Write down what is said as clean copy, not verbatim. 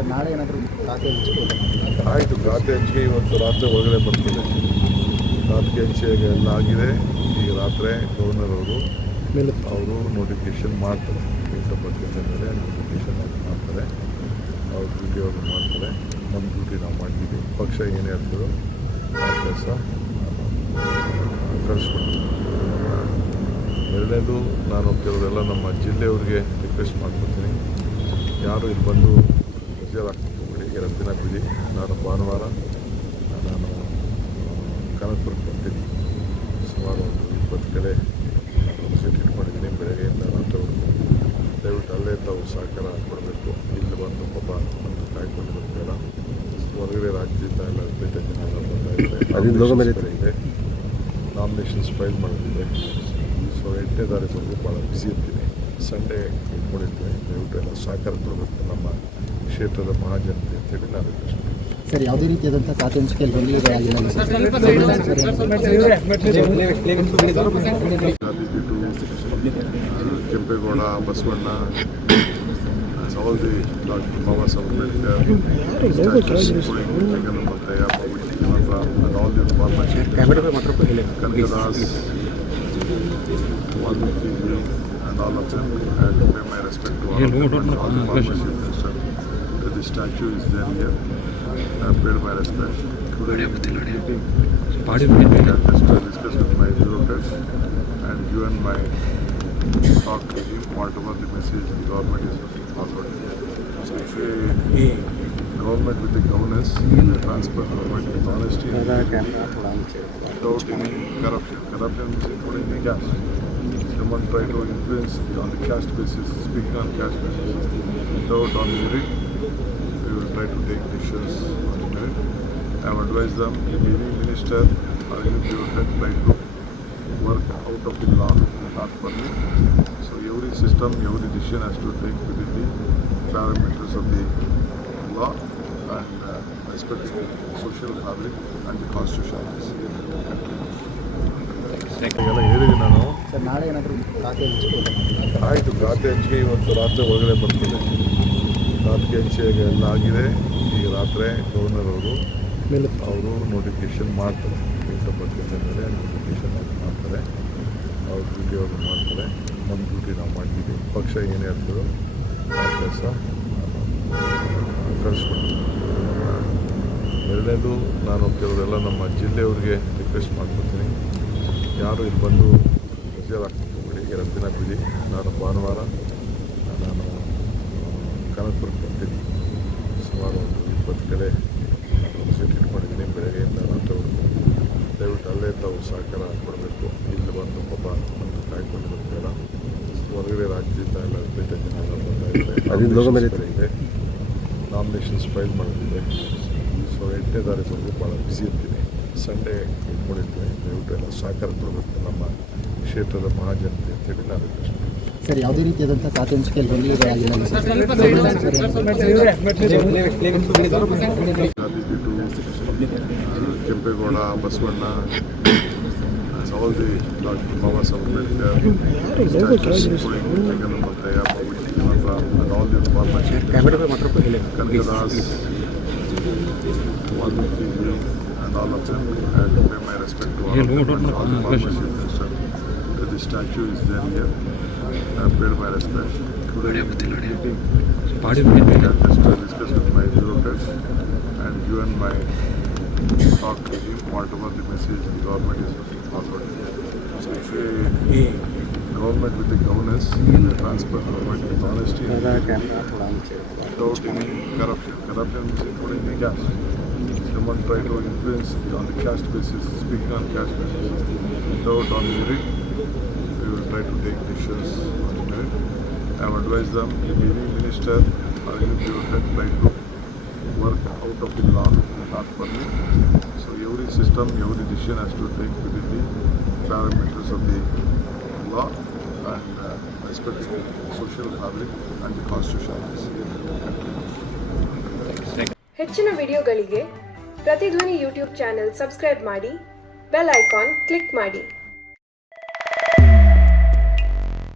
Sir ನಾಳೆ ಏನಾದರೂ ಖಾತೆ ಹಂಚ್ಬೋದು? ಆಯಿತು, ಖಾತೆ ಹಂಚಿಕೆ ಇವತ್ತು ರಾತ್ರಿ ಒಳಗಡೆ ಬರ್ತದೆ. ಖಾತೆ ಹಂಚಿಕೆ ಎಲ್ಲ ಆಗಿದೆ. ಈಗ ರಾತ್ರಿ ಗವರ್ನರ್ ಅವರು ನೋಟಿಫಿಕೇಶನ್ ಮಾಡ್ತಾರೆ. 20 ಮೇಲೆ ನೋಟಿಫಿಕೇಶನ್ ಮಾಡ್ತಾರೆ. ಅವ್ರ ಡ್ಯೂಟಿ ಅವರು ಮಾಡ್ತಾರೆ. ನಮ್ಮ ಡ್ಯೂಟಿ ನಾವು ಮಾಡಿದ್ದೀವಿ. ಪಕ್ಷ ಏನು ಹೇಳ್ತಾರೋ ಆ ಕೆಲಸ ಕಳಿಸ್ಕೊಡ್ತೀವಿ. ಎರಡನೇದು, ನಾನು ಕೆಲವರೆಲ್ಲ ನಮ್ಮ ಜಿಲ್ಲೆಯವ್ರಿಗೆ ರಿಕ್ವೆಸ್ಟ್ ಮಾಡ್ಕೊತೀನಿ, ಯಾರು ಇಲ್ಲಿ ಬಂದು ಹಾಜರಾಗ್ತಿತ್ತು ಬಿಡಿ, 2 ದಿನ ಬಿಡಿ. ನಾನು ಭಾನುವಾರ ನಾನು ಕನಕಪುರಕ್ಕೆ ಬರ್ತೀನಿ. ಸುಮಾರು ಒಂದು 20 ಕಡೆ ಸೀಟ್ ಇಟ್ಕೊಂಡಿದ್ದೀನಿ. ಬೆಳಗ್ಗೆಯಿಂದ ರಾತ್ರಿವರೆಗೂ ದಯವಿಟ್ಟು ಅಲ್ಲೇ ತಾವು ಸಹಕಾರ ಕೊಡಬೇಕು. ಇಲ್ಲಿ ಬಂದು ಪಾಪ ಅಂತ ಕಾಯ್ಕೊಂಡಿರೋದಕ್ಕೆಲ್ಲ ಹೊರಗಡೆ ರಾಜ್ಯದಿಂದ ಎಲ್ಲ ಬೇಟ ಜನ ಎಲ್ಲ ಬರ್ತಾ ಇದೆ. ನಾಮಿನೇಷನ್ಸ್ ಫೈಲ್ ಮಾಡೋದಿದೆ. ಸೊ 8ನೇ ತಾರೀಕು ಭಾಳ ಬ್ಯುಸಿ ಇರ್ತೀನಿ. ಸಂಡೇ ಇಟ್ಕೊಂಡಿರ್ತೀನಿ. ದಯವಿಟ್ಟು ಎಲ್ಲ ಸಹಕಾರ ಕೊಡಬೇಕು ನಮ್ಮ ಕ್ಷೇತ್ರದ ಮಹಾಜನತೆ ಅಂತೇಳಿ ನಾನು ರಿಕ್ವೆಸ್ಟ್ ಮಾಡ್ತೀನಿ. ಸರ್, ಯಾವುದೇ ರೀತಿಯಾದಂಥ ಖಾತೆ ಹಂಚಿಕೆಯಲ್ಲಿ ತೊಂದರೆ ಆಗಿಲ್ಲ ಕೆಂಪೇಗೌಡ, ಬಸವಣ್ಣ, ಸಹೋದರಿ ಡಾಕ್ಟರ್ ಬಾಬಾ ಸಾಹೇಬ್ ಅಂಬೇಡ್ಕರ್, ಜಗನ್ಮತಯ್ಯ, all the farmers, Kankadas, Walmiki, and all of them. I pay my respect to all of them. All the farmers minister. The statue is there here. I paid my respect. Today, I discussed with my bureaucrats and given my talk to him, whatever the message the government is looking forward. So if a government with the governance, a transparent government with honesty, without any corruption is including the caste. Someone try to influence on the caste basis, speaking on caste basis, without on merit, we will try to take decisions on the merit. I have advised them, if any minister or any bureaucrat try to work out of the law, not for me. So every system, every decision has to take within the parameters of the law and respecting the social fabric and the constitution. ಎಲ್ಲ ಹೇಳಿದೆ ನಾನು. Sir, ನಾಳೆ ಏನಾದರೂ ಖಾತೆ ಹಂಚ್ಬೋದು? ಆಯಿತು, ಖಾತೆ ಹಂಚಿಕೆ ಇವತ್ತು ರಾತ್ರಿ ಒಳಗಡೆ ಬರ್ತದೆ. ಖಾತೆ ಹಂಚಿಕೆ ಎಲ್ಲ ಆಗಿದೆ. ಈಗ ರಾತ್ರಿ ಗವರ್ನರ್ ಅವರು ನೋಟಿಫಿಕೇಶನ್ ಮಾಡ್ತಾರೆ. 20 ಮೇಲೆ ನೋಟಿಫಿಕೇಶನ್ ಮಾಡ್ತಾರೆ. ಅವ್ರ ಡ್ಯೂಟಿ ಅವರು ಮಾಡ್ತಾರೆ. ನಮ್ಮ ಡ್ಯೂಟಿ ನಾವು ಮಾಡಿದ್ದೀವಿ. ಪಕ್ಷ ಏನು ಹೇಳ್ತಾರೋ ಆ ಕೆಲಸ ಕಳಿಸ್ಕೊಡ್ತೀವಿ. ಎರಡನೇದು, ನಾನು ಕೆಲವರೆಲ್ಲ ನಮ್ಮ ಜಿಲ್ಲೆಯವ್ರಿಗೆ ರಿಕ್ವೆಸ್ಟ್ ಮಾಡ್ಕೊತೀನಿ, ಯಾರು ಇಲ್ಲಿ ಬಂದು ಹಾಜರಾಗ್ತಿತ್ತು ಬಿಡಿ, 2 ದಿನ ಬಿಡಿ. ನಾನು ಭಾನುವಾರ ನಾನು ಕನಕಪುರಕ್ಕೆ ಬರ್ತೀನಿ. ಸುಮಾರು ಒಂದು 20 ಕಡೆ ಸೀಟ್ ಇಟ್ಕೊಂಡಿದ್ದೀನಿ. ಬೆಳಗ್ಗೆಯಿಂದ ರಾತ್ರಿವರೆಗೂ ದಯವಿಟ್ಟು ಅಲ್ಲೇ ತಾವು ಸಹಕಾರ ಕೊಡಬೇಕು. ಇಲ್ಲಿ ಬಂದು ಪಾಪ ಅಂತ ಕಾಯ್ಕೊಂಡಿರೋದಕ್ಕೆಲ್ಲ ಹೊರಗಡೆ ರಾಜ್ಯದಿಂದ ಎಲ್ಲ ಬೇಟ ಜನ ಎಲ್ಲ ಬರ್ತಾ ಇದೆ. ನಾಮಿನೇಷನ್ಸ್ ಫೈಲ್ ಮಾಡೋದಿದೆ. ಸೊ 8ನೇ ತಾರೀಕು ಭಾಳ ಬ್ಯುಸಿ ಇರ್ತೀನಿ. ಸಂಡೇ ಇಟ್ಕೊಂಡಿರ್ತೀನಿ. ದಯವಿಟ್ಟು ಎಲ್ಲ ಸಹಕಾರ ಕೊಡಬೇಕು ನಮ್ಮ ಕ್ಷೇತ್ರದ ಮಹಾಜನತೆ ಅಂತೇಳಿ ನಾನು ರಿಕ್ವೆಸ್ಟ್ ಮಾಡ್ತೀನಿ. ಸರ್, ಯಾವುದೇ ರೀತಿಯಾದಂಥ ಖಾತೆ ಹಂಚಿಕೆಯಲ್ಲಿ ತೊಂದರೆ ಆಗಿಲ್ಲ ಕೆಂಪೇಗೌಡ, ಬಸವಣ್ಣ, ಸಹೋದರಿ ಡಾಕ್ಟರ್ ಬಾಬಾ ಸಾಹೇಬ್ ಅಂಬೇಡ್ಕರ್, ಜಗನ್ಮತಯ್ಯ, all the farmers, Kankadas, Walmiki, and all of them. I pay my respect to all of them. All the farmers minister. The statue is there here. I paid my respect. Today, I discussed with my bureaucrats and given my talk to him, whatever the message the government is looking forward. So if a government with the governance, a transparent government with honesty, without any corruption is including the caste. Someone try to influence on the caste basis, speaking on caste basis, without on merit, we will try to take decisions on the merit. I have advised them, if any minister or any bureaucrat try to work out of the law, not for me. So every system, every decision has to take within the parameters of the law and respecting the social fabric and the constitution. ಹೆಚ್ಚಿನ ವಿಡಿಯೋಗಳಿಗೆ ಪ್ರತಿಧ್ವನಿ YouTube channel subscribe ಮಾಡಿ, bell icon click ಮಾಡಿ.